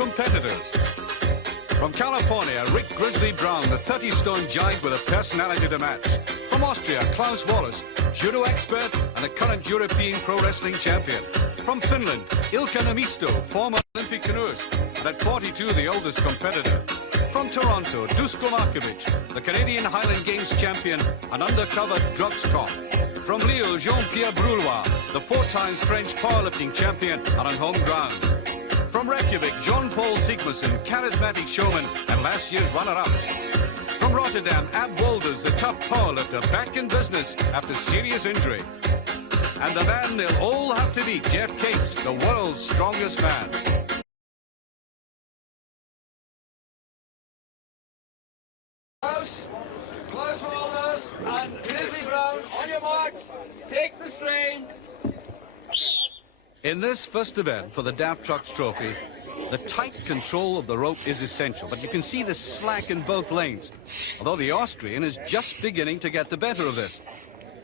competitors. From California, Rick Grizzly Brown, the 30-stone giant with a personality to match. From Austria, Klaus Wallace, judo expert and a current European pro wrestling champion. From Finland, Ilkka Niemisto, former Olympic canoeist, and at 42, the oldest competitor. From Toronto, Dusko Markovic, the Canadian Highland Games champion and undercover drugs cop. From Lille, Jean-Pierre, the 4-time French powerlifting champion and on home ground. From Reykjavik, Jón Páll Sigmarsson, charismatic showman and last year's runner-up. From Rotterdam, Ab Wolders, the tough powerlifter, back in business after serious injury. And the man they'll all have to beat, Geoff Capes, the world's strongest man. Klaus Wallace and Grizzly Brown, on your mark, take the strain. In this first event for the Daft Trucks Trophy, the tight control of the rope is essential, but you can see the slack in both lanes, although the Austrian is just beginning to get the better of this.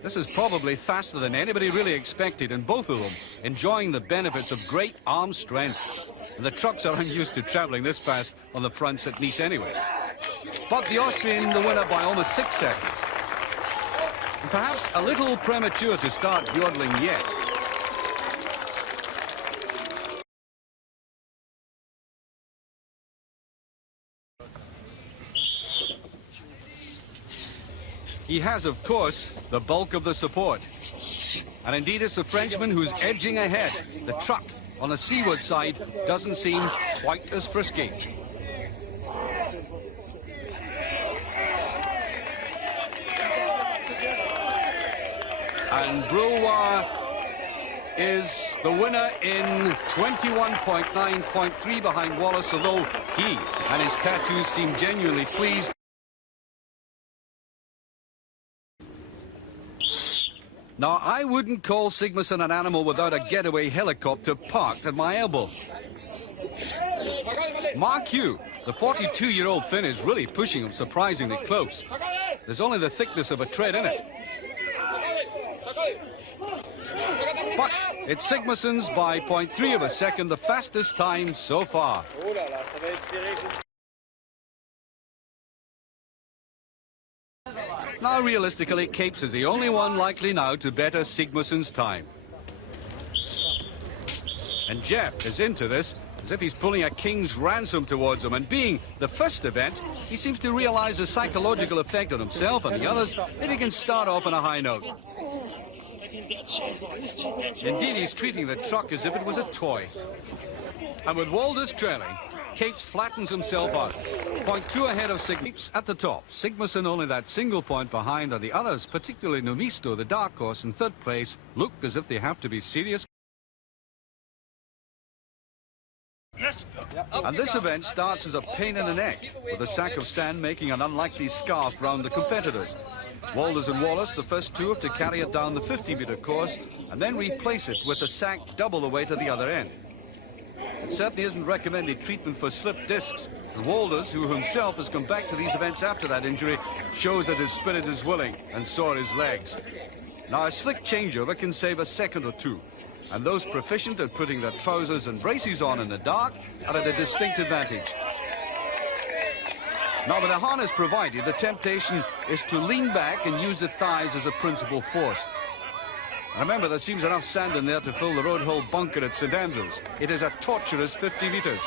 This is probably faster than anybody really expected, and both of them enjoying the benefits of great arm strength. And the trucks are unused to traveling this fast on the fronts at Nice anyway. But the Austrian the winner by almost 6 seconds. And perhaps a little premature to start yodeling yet. He has, of course, the bulk of the support. And indeed, it's the Frenchman who's edging ahead. The truck on the seaward side doesn't seem quite as frisky. And Brouwer is the winner in 21.9.3 behind Wallace, although he and his tattoos seem genuinely pleased. Now, I wouldn't call Sigmarsson an animal without a getaway helicopter parked at my elbow. Mark you, the 42-year-old Finn is really pushing him surprisingly close. There's only the thickness of a tread in it. But it's Sigmarsson's by 0.3 of a second, the fastest time so far. Now, realistically, Capes is the only one likely now to better Sigmarsson's time. And Geoff is into this as if he's pulling a king's ransom towards him. And being the first event, he seems to realize the psychological effect on himself and the others if he can start off on a high note. Indeed, he's treating the truck as if it was a toy. And with Wolders trailing, Capes flattens himself out. 0.2 ahead of Capes at the top. Sigmarsson only that single point behind, and the others, particularly Niemisto, the dark horse in third place, look as if they have to be serious. And this event starts as a pain in the neck, with a sack of sand making an unlikely scarf round the competitors. Wolders and Wallace, the first two, have to carry it down the 50-meter course and then replace it with the sack double the way to the other end. It certainly isn't recommended treatment for slipped discs. And Wolders, who himself has come back to these events after that injury, shows that his spirit is willing, and so are his legs. Now, a slick changeover can save a second or two, and those proficient at putting their trousers and braces on in the dark are at a distinct advantage. Now, with a harness provided, the temptation is to lean back and use the thighs as a principal force. Remember, there seems enough sand in there to fill the road hole bunker at St Andrews. It is a torturous 50 meters.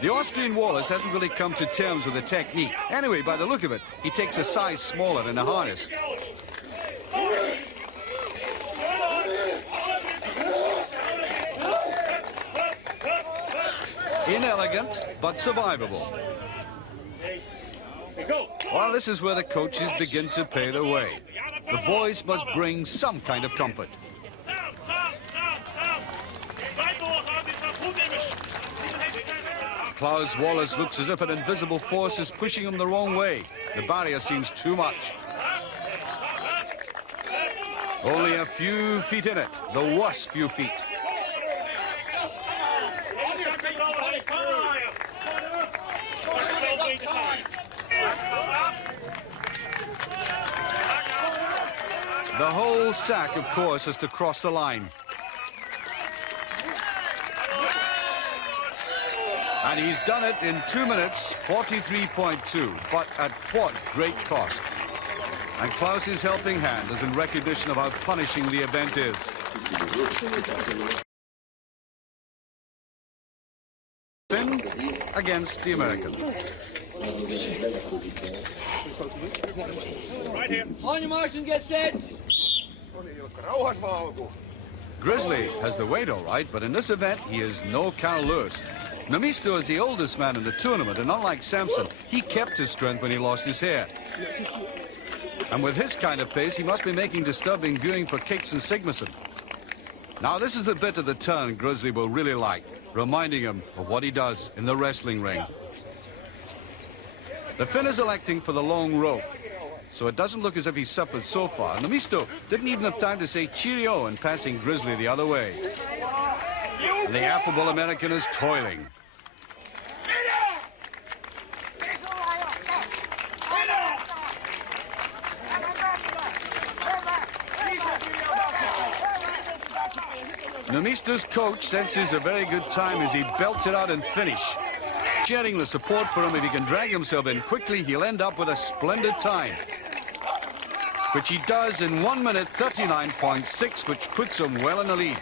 The Austrian Wallace hasn't really come to terms with the technique. Anyway, by the look of it, he takes a size smaller in the harness. Inelegant, but survivable. Well, this is where the coaches begin to pay their way. The voice must bring some kind of comfort. Klaus Wallace looks as if an invisible force is pushing him the wrong way. The barrier seems too much. Only a few feet in it, the worst few feet. The whole sack, of course, is to cross the line. And he's done it in 2 minutes, 43.2, but at what great cost. And Klaus's helping hand is in recognition of how punishing the event is. Finn against the American. Right here. On your marks and get set. Grizzly has the weight all right, but in this event, he is no Carl Lewis. Namisto is the oldest man in the tournament, and unlike Samson, he kept his strength when he lost his hair. And with his kind of pace, he must be making disturbing viewing for Capes and Sigmarsson. Now, this is the bit of the turn Grizzly will really like, reminding him of what he does in the wrestling ring. The Finn is electing for the long rope, so it doesn't look as if he's suffered so far. Namisto didn't even have time to say cheerio in passing Grizzly the other way. The affable American is toiling. Namisto's coach senses a very good time as he belts it out and finish. Sharing the support for him, if he can drag himself in quickly, he'll end up with a splendid time. Which he does in 1 minute 39.6, which puts him well in the lead.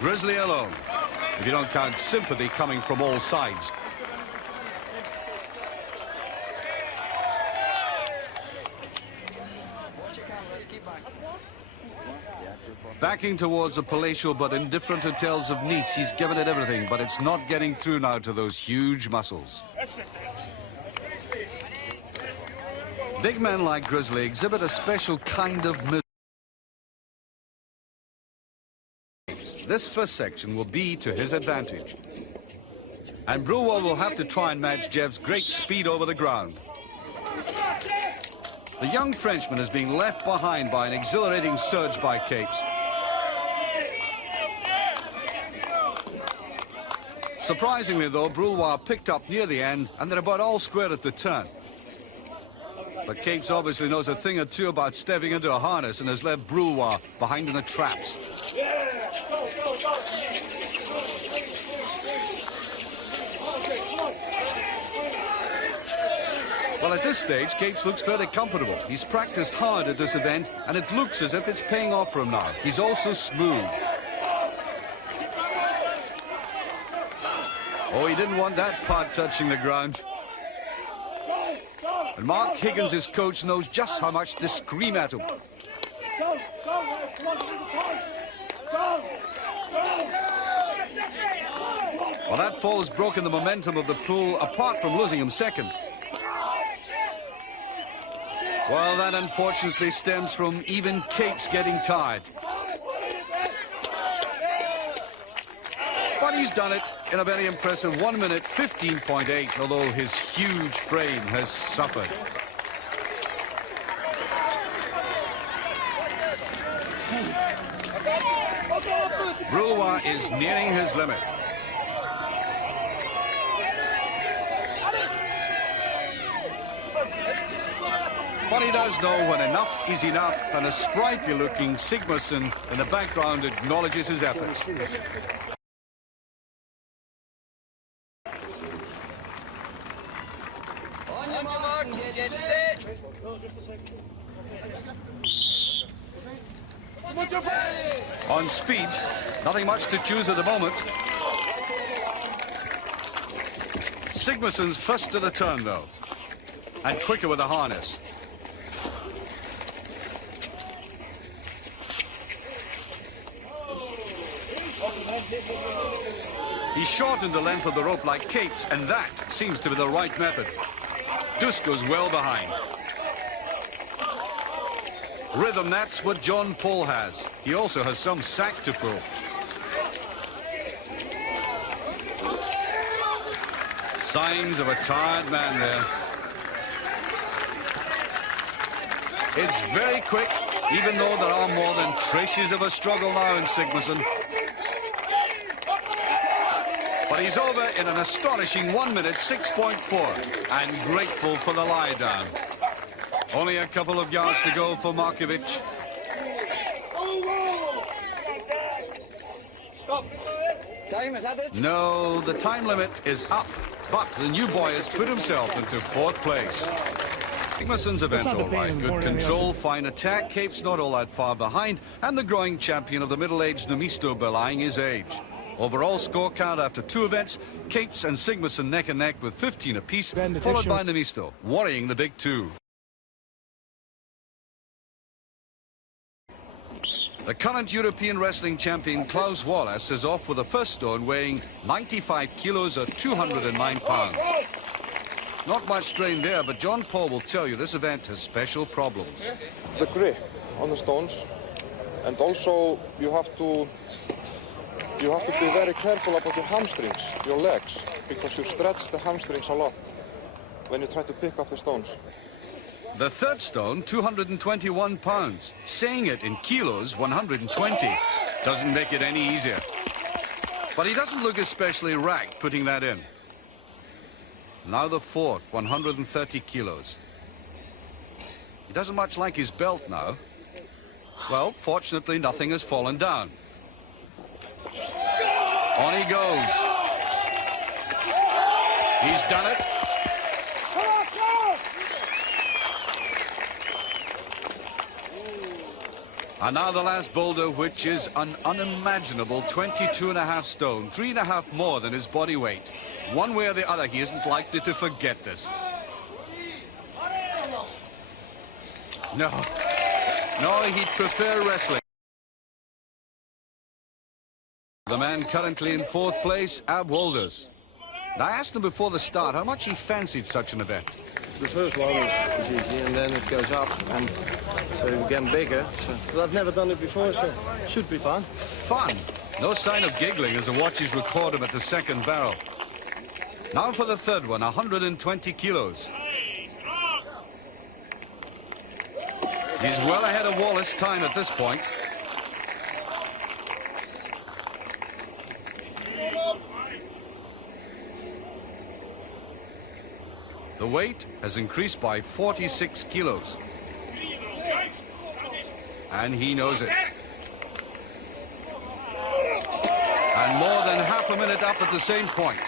Grizzly alone, if you don't count sympathy coming from all sides. Backing towards the palatial but indifferent hotels of Nice, he's given it everything, but it's not getting through now to those huge muscles. Big men like Grizzly exhibit a special kind of misery. This first section will be to his advantage. And Brulwell will have to try and match Geoff's great speed over the ground. The young Frenchman is being left behind by an exhilarating surge by Capes. Surprisingly, though, Brulwell picked up near the end, and they're about all square at the turn. But Capes obviously knows a thing or two about stepping into a harness and has left Brulwell behind in the traps. Well, at this stage, Capes looks fairly comfortable. He's practiced hard at this event, and it looks as if it's paying off for him now. He's also smooth. Oh, he didn't want that part touching the ground. And Mark Higgins, his coach, knows just how much to scream at him. Well, that fall has broken the momentum of the pool, apart from losing him seconds. Well, that unfortunately stems from even Capes getting tired. But he's done it in a very impressive 1 minute 15.8, although his huge frame has suffered. Brulwell is nearing his limit. But he does know when enough is enough, and a sprightly-looking Sigmarsson in the background acknowledges his efforts. On your marks, get set. On speed, nothing much to choose at the moment. Sigmarsson's first to the turn, though, and quicker with the harness. He shortened the length of the rope like Capes, and that seems to be the right method. Dusk goes well behind. Rhythm, that's what Jón Páll has. He also has some sack to pull. Signs of a tired man there. It's very quick, even though there are more than traces of a struggle now in Sigmarsson. But he's over in an astonishing 1 minute 6.4, and grateful for the lie down. Only a couple of yards to go for Markovic. Stop. time, is that it? No, the time limit is up, but the new boy has put himself into 4th place. Sigmarsson's event all right, good control, fine attack, Capes not all that far behind, and the growing champion of the middle-aged Numisto belying his age. Overall score count after 2 events, Capes and Sigmarsson neck and neck with 15 apiece, followed by Numisto, worrying the big 2. The current European wrestling champion Klaus Wallace is off with the first stone weighing 95 kilos or 209 pounds. Not much strain there, but Jón Páll will tell you this event has special problems. The grip on the stones, and also you have to be very careful about your hamstrings, your legs, because you stretch the hamstrings a lot when you try to pick up the stones. The third stone, 221 pounds. Saying it in kilos, 120. Doesn't make it any easier. But he doesn't look especially ragged putting that in. Now the fourth, 130 kilos. He doesn't much like his belt now. Well, fortunately, nothing has fallen down. On he goes. He's done it. And now the last boulder, which is an unimaginable 22.5 stone, 3.5 more than his body weight. One way or the other, he isn't likely to forget this. No, he'd prefer wrestling. The man currently in 4th place, Ab Wolders. Now, I asked him before the start how much he fancied such an event. The first one is easy, and then it goes up, and they get bigger. But I've never done it before, so it should be fun. Fun? No sign of giggling as the watches record him at the second barrel. Now for the third one, 120 kilos. He's well ahead of Wallace's time at this point. The weight has increased by 46 kilos. And he knows it. And more than half a minute up at the same point.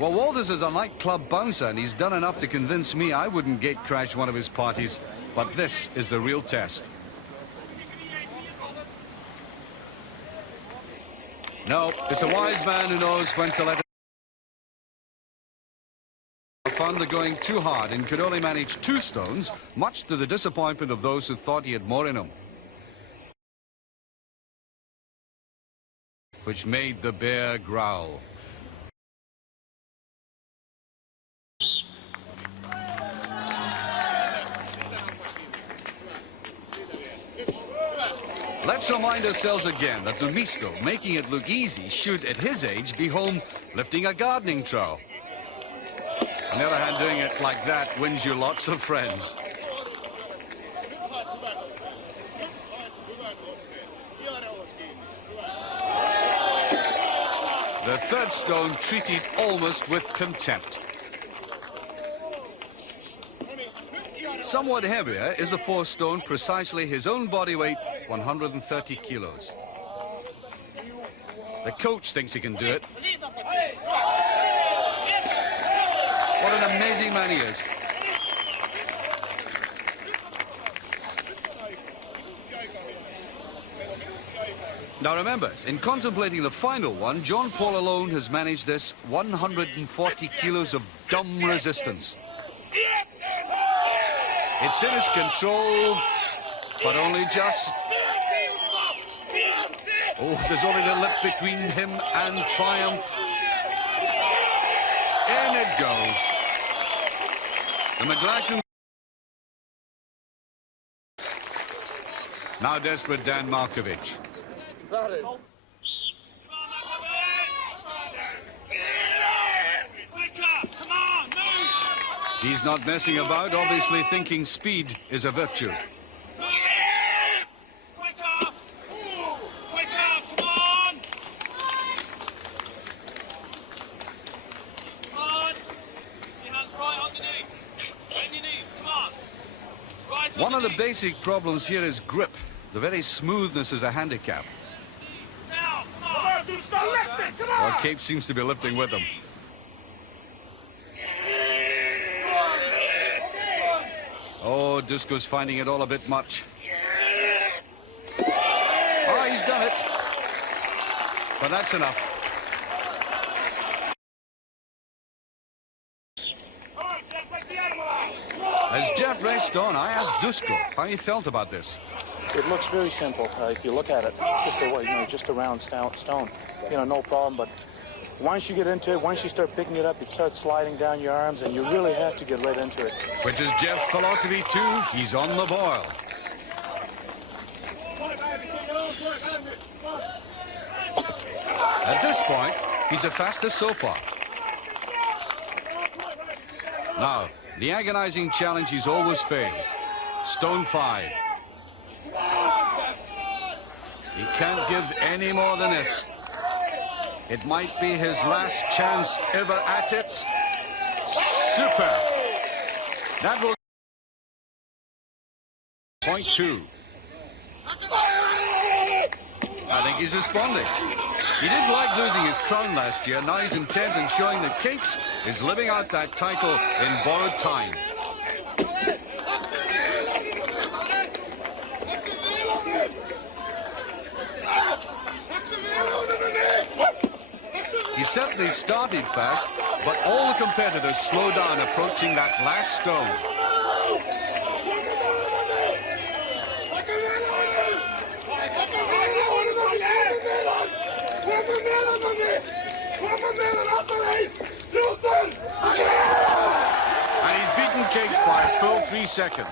Well, Wolders is a nightclub bouncer, and he's done enough to convince me I wouldn't gate crash one of his parties. But this is the real test. No, it's a wise man who knows when to let it. Found the going too hard and could only manage 2 stones, much to the disappointment of those who thought he had more in him. Which made the bear growl. Let's remind ourselves again that Numisto, making it look easy, should, at his age, be home lifting a gardening trowel. On the other hand, doing it like that wins you lots of friends. The third stone treated almost with contempt. Somewhat heavier is the 4th stone, precisely his own body weight, 130 kilos. The coach thinks he can do it. What an amazing man he is. Now remember, in contemplating the final one, Jón Páll alone has managed this 140 kilos of dumb resistance. It's in his control, but only just. Oh, there's only the lip between him and triumph. In it goes. The McGlashan. Now desperate Dan Markovic. He's not messing about, obviously thinking speed is a virtue. One of the basic problems here is grip. The very smoothness is a handicap. Well, Capes seems to be lifting with them. Oh, Dusko's finding it all a bit much. Oh, he's done it. But that's enough. As Geoff raced on, I asked Dusko how he felt about this. It looks very simple if you look at it. Just say, well, you know, just a round stone. You know, no problem. But once you get into it, once you start picking it up, it starts sliding down your arms, and you really have to get right into it. Which is Geoff's philosophy too. He's on the boil. At this point, he's the fastest so far. Now, the agonizing challenge he's always failed. Stone 5. He can't give any more than this. It might be his last chance ever at it. Super. That will... Point 2. I think he's responding. He didn't like losing his crown last year. Now he's intent on showing that Capes is living out that title in borrowed time. He certainly started fast, but all the competitors slow down approaching that last stone. And he's beaten Capes by a full 3 seconds.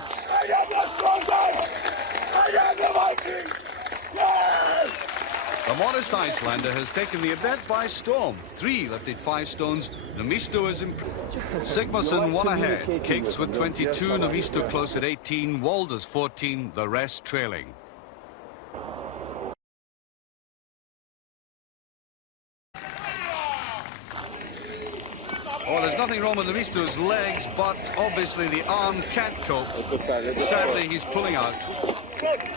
The modest Icelander has taken the event by storm. 3 lifted 5 stones. Nomisto is improved. Sigmarsson 1 ahead. Capes with 22. Nomisto close at 18. Wolders 14. The rest trailing. Oh, there's nothing wrong with Nomisto's legs, but obviously the arm can't cope. Sadly, he's pulling out.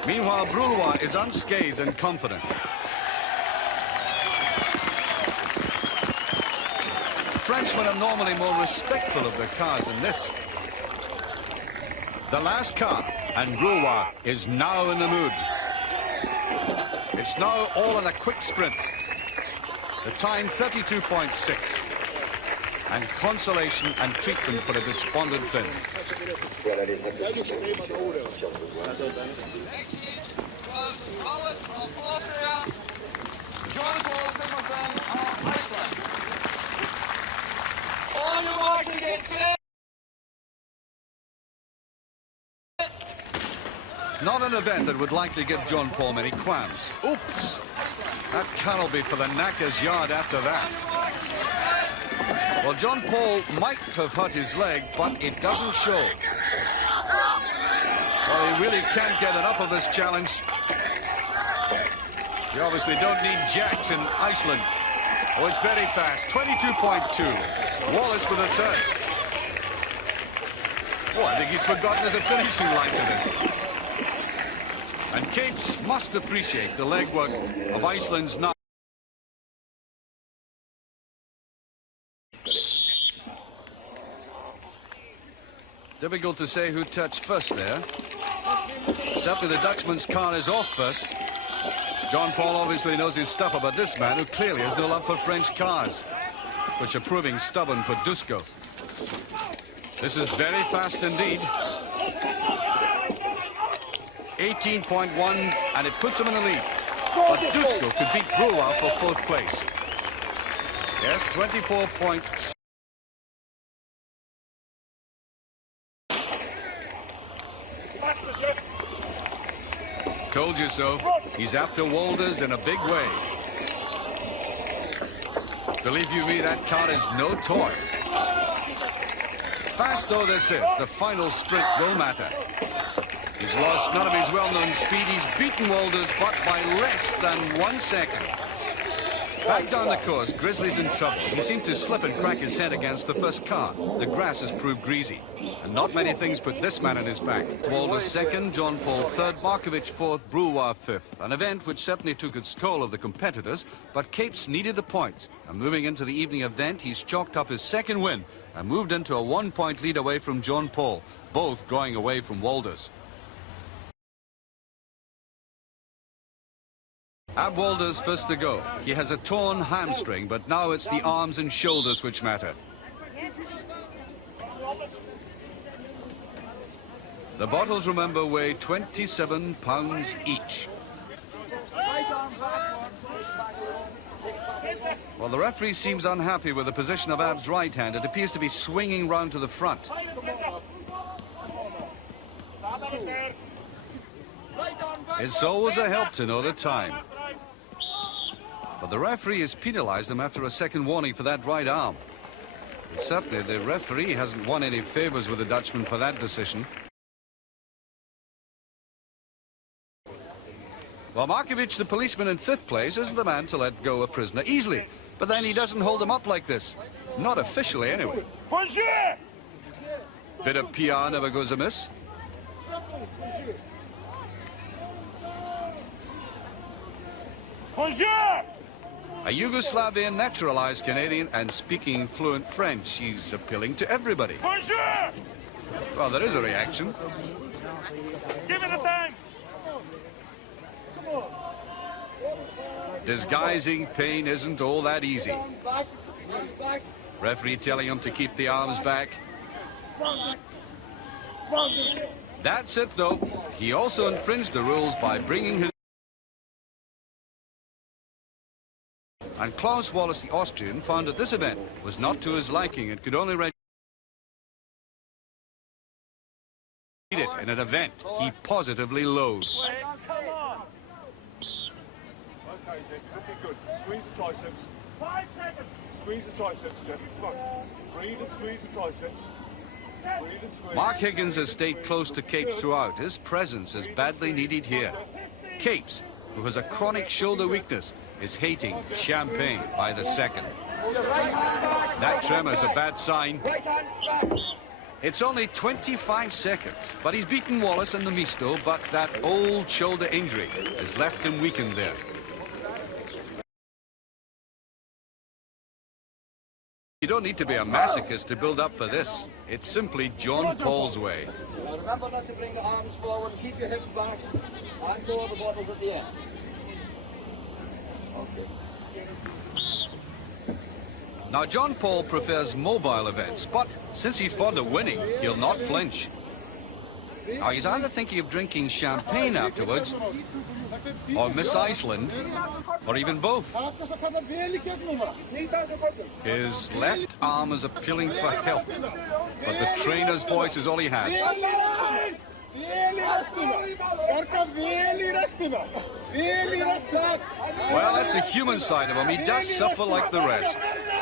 Meanwhile, Brulois is unscathed and confident. Frenchmen are normally more respectful of their cars than this. The last car, and Brulois is now in the mood. It's now all in a quick sprint. The time 32.6. And consolation and treatment for a despondent Finn. Next heat was Wallace of Austria, Jón Páll Sigmarsson of Iceland. On your march to get set. Not an event that would likely give Jón Páll many qualms. Oops! That cannot be for the knacker's yard after that. Well, Jón Páll might have hurt his leg, but it doesn't show. Well, he really can't get enough of this challenge. You obviously don't need jacks in Iceland. Oh, it's very fast. 22.2. Wallace with a third. Oh, I think he's forgotten there's a finishing line to this. And Capes must appreciate the legwork of Iceland's now. Difficult to say who touched first there. Certainly the Dutchman's car is off first. Jón Páll obviously knows his stuff about this man, who clearly has no love for French cars, which are proving stubborn for Dusko. This is very fast indeed. 18.1, and it puts him in the lead. But Dusko could beat Brulois for 4th place. Yes, 24.6. Told you so. He's after Wolders in a big way. Believe you me, that car is no toy. Fast though this is, the final sprint will matter. He's lost none of his well-known speed. He's beaten Wolders, but by less than 1 second. Back down the course, Grizzly's in trouble. He seemed to slip and crack his head against the first car. The grass has proved greasy, and not many things put this man on his back. Wolders second, Jón Páll third, Markovic fourth, Brewer fifth. An event which certainly took its toll of the competitors, but Capes needed the points. And moving into the evening event, he's chalked up his second win and moved into a 1-point lead away from Jón Páll, both drawing away from Wolders. Ab Wolders first to go. He has a torn hamstring, but now it's the arms and shoulders which matter. The bottles, remember, weigh 27 pounds each. Well, the referee seems unhappy with the position of Ab's right hand. It appears to be swinging round to the front. It's always a help to know the time. But the referee has penalised him after a second warning for that right arm. And certainly the referee hasn't won any favours with the Dutchman for that decision. Well, Markovic, the policeman in fifth place, isn't the man to let go a prisoner easily. But then he doesn't hold him up like this. Not officially, anyway. Bit of PR never goes amiss. A Yugoslavian naturalized Canadian and speaking fluent French. He's appealing to everybody. Well, there is a reaction. Give it a time. Disguising pain isn't all that easy. Referee telling him to keep the arms back. That's it, though. He also infringed the rules by bringing his... And Klaus Wallace, the Austrian, found that this event was not to his liking and could only read it in an event he positively loathes. Come on. Okay, Dick, looking good. Squeeze the triceps. 5 seconds. Squeeze the triceps, Jeff. Come on. Breathe and squeeze the triceps. Breathe and squeeze. Mark Higgins has stayed close to Capes throughout. His presence is badly needed here. Capes, who has a chronic shoulder weakness, is hating champagne by the second. That tremor is a bad sign. It's only 25 seconds, but he's beaten Wallace and the Misto, but that old shoulder injury has left him weakened there. You don't need to be a masochist to build up for this. It's simply Jón Páll's way. Remember not to bring the arms forward and keep your hips back and lower the bottles at the end. Okay. Now, Jón Páll prefers mobile events, but since he's fond of winning, he'll not flinch. Now, he's either thinking of drinking champagne afterwards, or Miss Iceland, or even both. His left arm is appealing for help, but the trainer's voice is all he has. Well, that's a human side of him. He does suffer like the rest.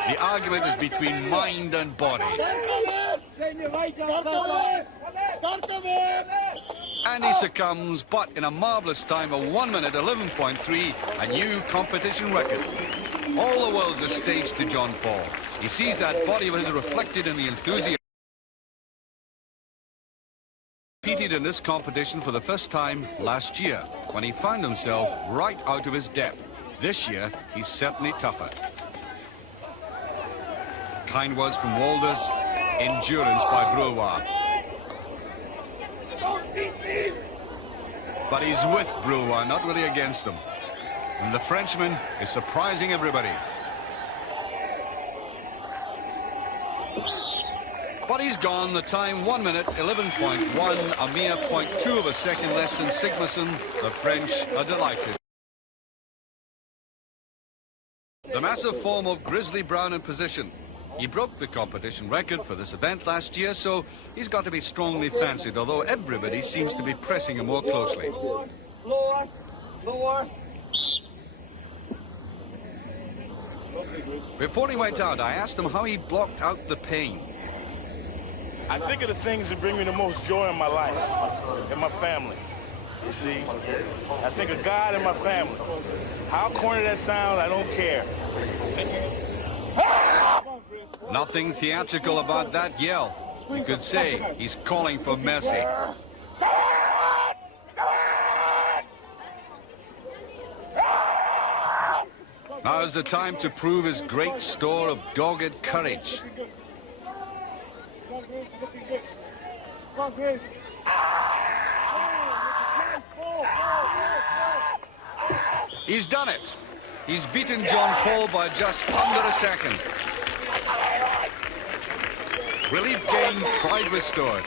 The argument is between mind and body. And he succumbs, but in a marvellous time of 1 minute 11.3, a new competition record. All the world's a stage to Jón Páll. He sees that body of his reflected in the enthusiasm. Competed in this competition for the first time last year, when he found himself right out of his depth. This year, he's certainly tougher. Kind words from Wolders, endurance by Brewer. But he's with Brewer, not really against him. And the Frenchman is surprising everybody. But he's gone. The time 1 minute 11.1, a mere 0.2 of a second less than Sigmarsson. The French are delighted. The massive form of Grizzly Brown in position. He broke the competition record for this event last year, so he's got to be strongly fancied, although everybody seems to be pressing him more closely. Lower, lower. Before he went out, I asked him how he blocked out the pain. I think of the things that bring me the most joy in my life and my family. You see, I think of God and my family. How corny that sounds, I don't care. Nothing theatrical about that yell. You could say he's calling for mercy. Now is the time to prove his great store of dogged courage. He's done it. He's beaten Jón Páll by just under a second. Relief gained, pride restored.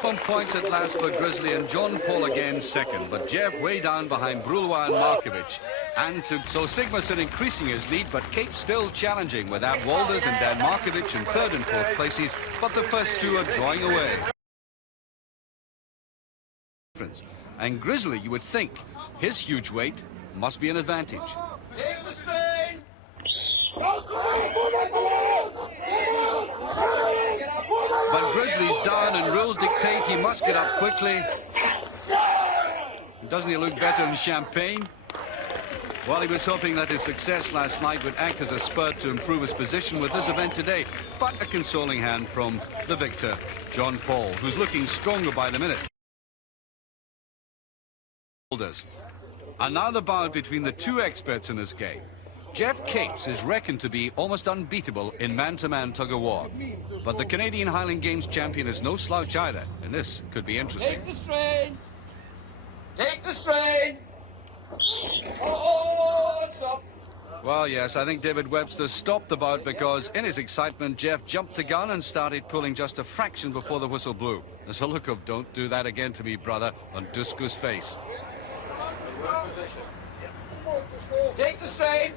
Home points at last for Grizzly and Jón Páll again second, but Geoff way down behind Brulwa and Markovic. So Sigmarsson increasing his lead, but Capes still challenging with Ab Wolders and Dan Markovic in third and fourth places, but the first two are drawing away. And Grizzly, you would think, his huge weight must be an advantage. Take the strain. But Grizzly's down and rules dictate he must get up quickly. Doesn't he look better than Champagne? Well, he was hoping that his success last night would act as a spur to improve his position with this event today. But a consoling hand from the victor, Jón Páll, who's looking stronger by the minute. And now the bout between the two experts in this game. Geoff Capes is reckoned to be almost unbeatable in man-to-man tug-of-war. But the Canadian Highland Games champion is no slouch either, and this could be interesting. Take the strain. Take the strain. Oh, stop. Well, yes, I think David Webster stopped the bout because in his excitement, Geoff jumped the gun and started pulling just a fraction before the whistle blew. There's a look of "don't do that again to me, brother" on Dusko's face. Take the strain.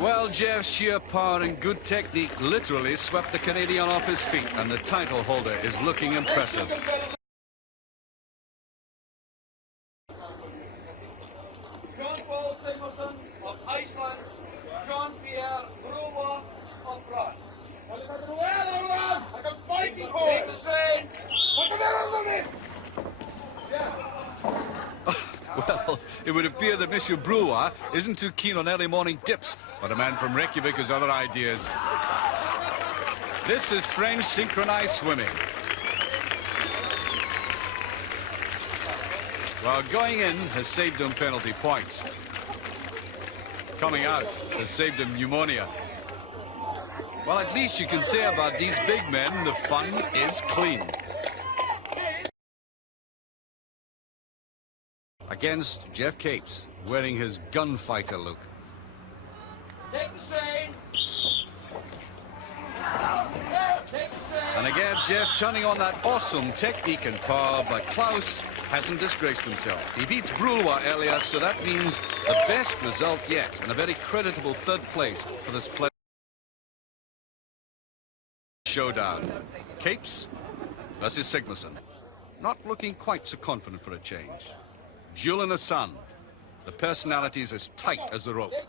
Well, Geoff's sheer power and good technique literally swept the Canadian off his feet, and the title holder is looking impressive. Jón Páll Sigmarsson of Iceland. Jean-Pierre of France. Take the strain. Well, it would appear that Monsieur Brulwa isn't too keen on early morning dips, but a man from Reykjavik has other ideas. This is French synchronized swimming. Well, going in has saved him penalty points. Coming out has saved him pneumonia. Well, at least you can say about these big men, the fun is clean. Against Geoff Capes, wearing his gunfighter look. Take the strain. And again, Geoff turning on that awesome technique and power, but Klaus hasn't disgraced himself. He beats Brulwa earlier, so that means the best result yet, and a very creditable third place for this showdown. Capes versus Sigmarsson. Not looking quite so confident for a change. Jules and the sun. The personalities as tight as the rope. And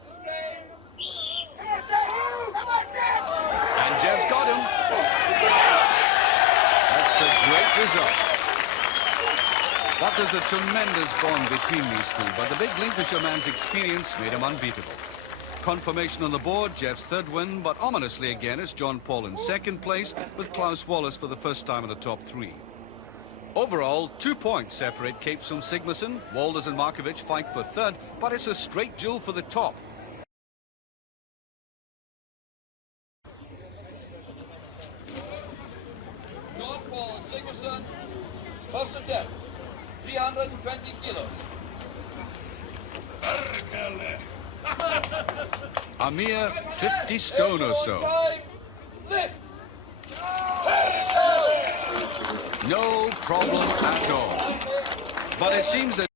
Geoff's got him. That's a great result. But there's a tremendous bond between these two, but the big Lincolnshire man's experience made him unbeatable. Confirmation on the board, Geoff's third win, but ominously again it's Jón Páll in second place, with Klaus Wallace for the first time in the top three. Overall, 2 points separate Capes from Sigmarsson. Wolders and Markovic fight for third, but it's a straight duel for the top. Jón Páll Sigmarsson, first attempt, 320 kilos. A mere 50 stone or so. Time, lift. No problem at all. But it seems that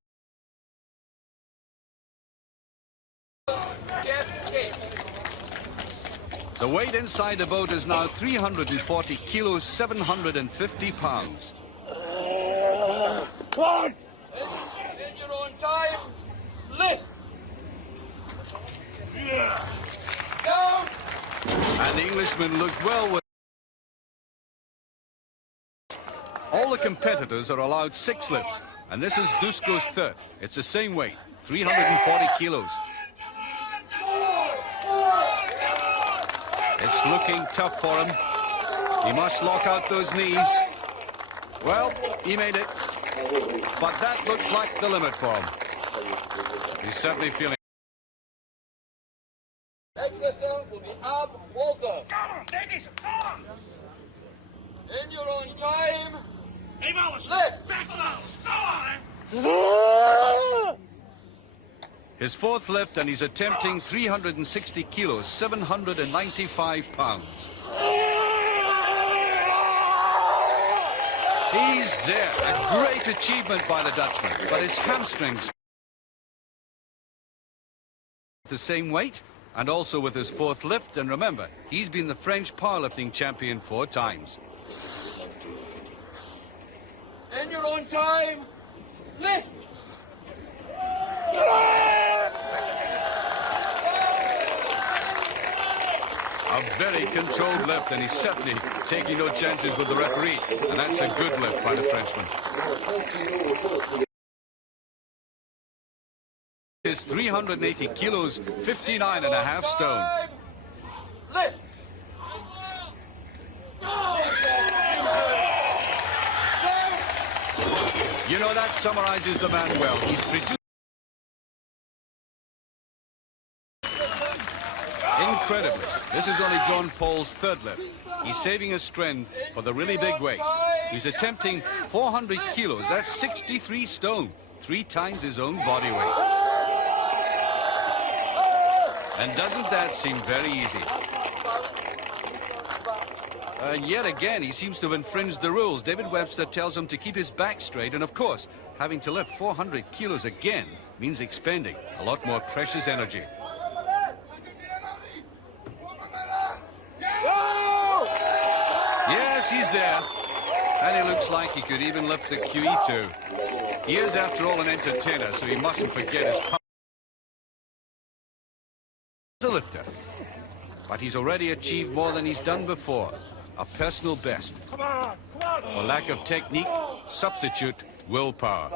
Geoff Capes. the weight inside the boat is now 340 kilos, 750 pounds. Come on! In your own time, lift. Yeah. Down. And the Englishman looked well with competitors are allowed 6 lifts, and this is Dusko's third. It's the same weight, 340 kilos. It's looking tough for him. He must lock out those knees. Well, he made it. But that looked like the limit for him. He's certainly feeling... Next lifter will be Ab Wolders. Come on, ladies, come on! In your own time, Hey, Wallace, lift! go on! His fourth lift, and he's attempting 360 kilos, 795 pounds. He's there. A great achievement by the Dutchman, but his hamstrings... the same weight, and also with his fourth lift, and remember, he's been the French powerlifting champion 4 times. In your own time, lift! A very controlled lift, and he's certainly taking no chances with the referee, and that's a good lift by the Frenchman. Is 380 kilos, 59.5 stone. Lift! You know, that summarizes the man well. He's produced... Incredibly, this is only Jón Páll's third lift. He's saving his strength for the really big weight. He's attempting 400 kilos, that's 63 stone, 3 times his own body weight. And doesn't that seem very easy? Yet again, he seems to have infringed the rules. David Webster tells him to keep his back straight, and of course, having to lift 400 kilos again means expending a lot more precious energy. Yes, he's there. And he looks like he could even lift the QE too. He is, after all, an entertainer, so he mustn't forget his power. He's a lifter, but he's already achieved more than he's done before. A personal best. Come on, come on! For lack of technique, substitute willpower.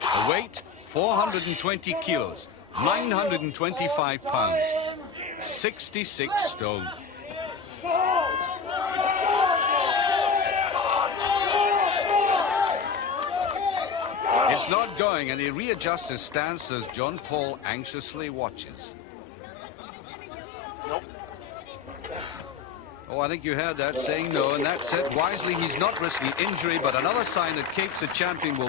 The weight, 420 kilos, 925 pounds, 66 stone. It's not going, and he readjusts his stance as Jón Páll anxiously watches. Nope. Oh, I think you heard that, saying no, and that's it. Wisely, he's not risking injury, but another sign that Capes, the champion, will...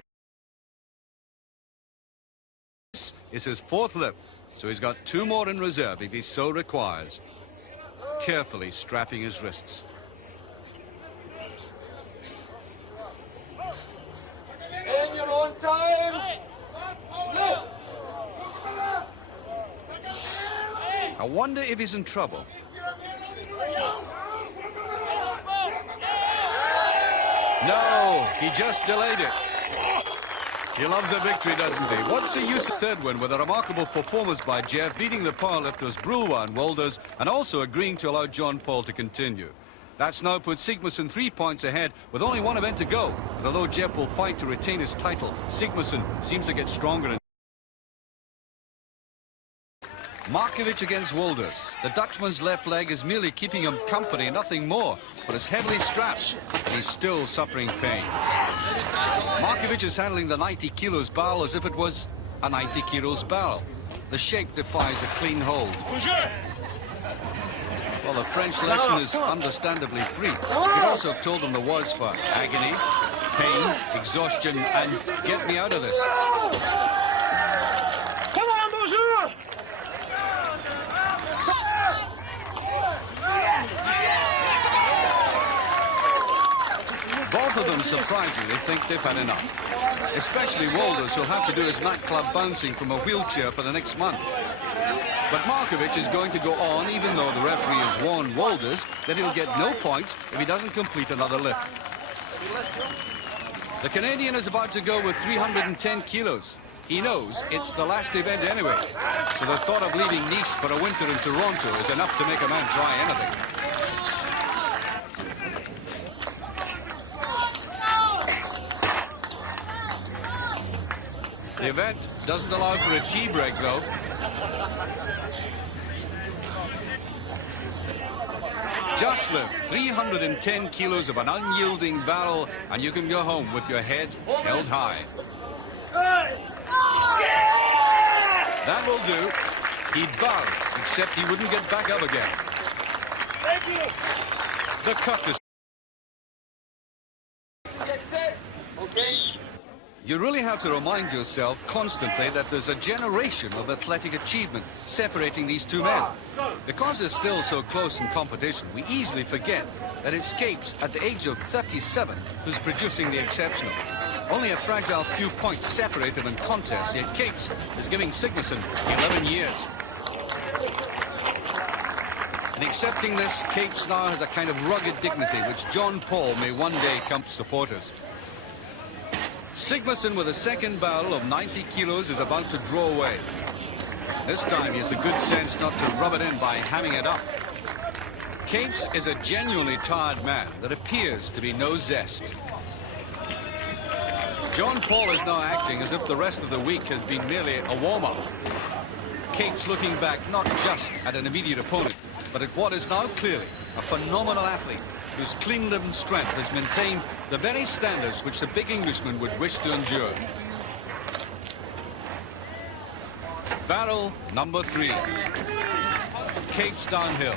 This is his fourth lift, so he's got 2 more in reserve if he so requires. Carefully strapping his wrists. In your own time, lift! I wonder if he's in trouble. No, he just delayed it. He loves a victory, doesn't he? What's the use of third win with a remarkable performance by Geoff, beating the powerlifters Brulwa and Wolders, and also agreeing to allow Jón Páll to continue. That's now put Sigmarsson 3 points ahead with only 1 event to go. And although Geoff will fight to retain his title, Sigmarsson seems to get stronger. Markovic against Wolders. The Dutchman's left leg is merely keeping him company, nothing more, but it's heavily strapped. He's still suffering pain. Markovic is handling the 90 kilos barrel as if it was a 90 kilos barrel. The shape defies a clean hold. Well, the French lesson is understandably brief. It also told them the words for agony, pain, exhaustion, and get me out of this. Come on, bonjour! Both of them, surprisingly, think they've had enough. Especially Wolders, who'll have to do his nightclub bouncing from a wheelchair for the next month. But Markovic is going to go on, even though the referee has warned Wolders that he'll get no points if he doesn't complete another lift. The Canadian is about to go with 310 kilos. He knows it's the last event anyway, so the thought of leaving Nice for a winter in Toronto is enough to make a man try anything. The event doesn't allow for a tea break, though. Just lift 310 kilos of an unyielding barrel, and you can go home with your head held high. That will do. He bowed, except he wouldn't get back up again. Thank you. The cut is... Get set. Okay. You really have to remind yourself constantly that there's a generation of athletic achievement separating these two men. Because they're still so close in competition, we easily forget that it's Capes at the age of 37 who's producing the exceptional. Only a fragile few points separate them in contest, yet Capes is giving Sigmarsson 11 years. In accepting this, Capes now has a kind of rugged dignity which Jón Páll may one day come to support us. Sigmarsson, with a second barrel of 90 kilos, is about to draw away. This time he has a good sense not to rub it in by hamming it up. Capes is a genuinely tired man that appears to be no zest. Jón Páll is now acting as if the rest of the week has been merely a warm-up. Capes looking back not just at an immediate opponent, but at what is now clearly a phenomenal athlete whose clean-lived strength has maintained the very standards which the big Englishman would wish to endure. Barrel number 3. Capes downhill.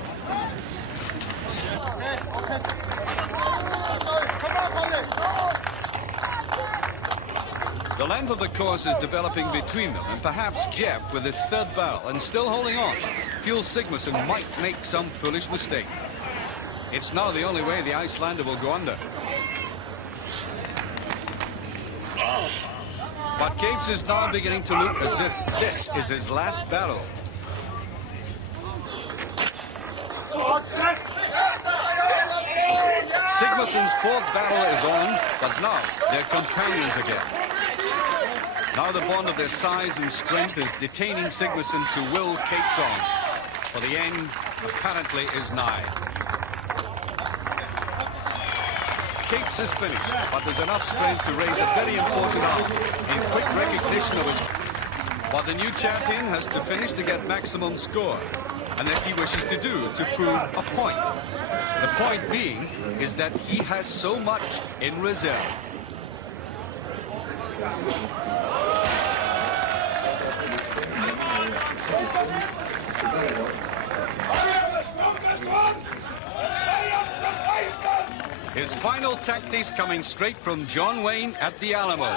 The length of the course is developing between them, and perhaps Geoff, with his third barrel and still holding on, feels Sigmarsson might make some foolish mistake. It's now the only way the Icelander will go under. But Capes is now beginning to look as if this is his last barrel. Sigmarsson's fourth barrel is on, but now they're companions again. Now the bond of their size and strength is detaining Sigmarsson to will Capes on, for the end apparently is nigh. Capes is finished, but there's enough strength to raise a very important arm in quick recognition of his... What the new champion has to finish to get maximum score, and this he wishes to do to prove a point. The point being is that he has so much in reserve. His final tactics coming straight from John Wayne at the Alamo.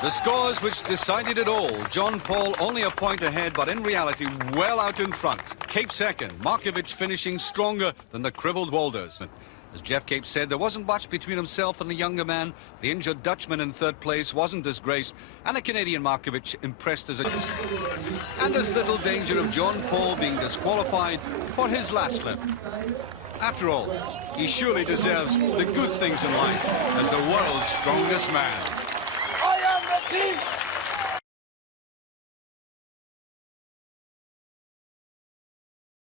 The scores which decided it all. Jón Páll only a point ahead, but in reality well out in front. Capes second, Markovic finishing stronger than the crippled Wolders. And as Geoff Capes said, there wasn't much between himself and the younger man. The injured Dutchman in third place wasn't disgraced, and the Canadian Markovic impressed as a... And there's little danger of Jón Páll being disqualified for his last lift. After all, he surely deserves the good things in life as the world's strongest man.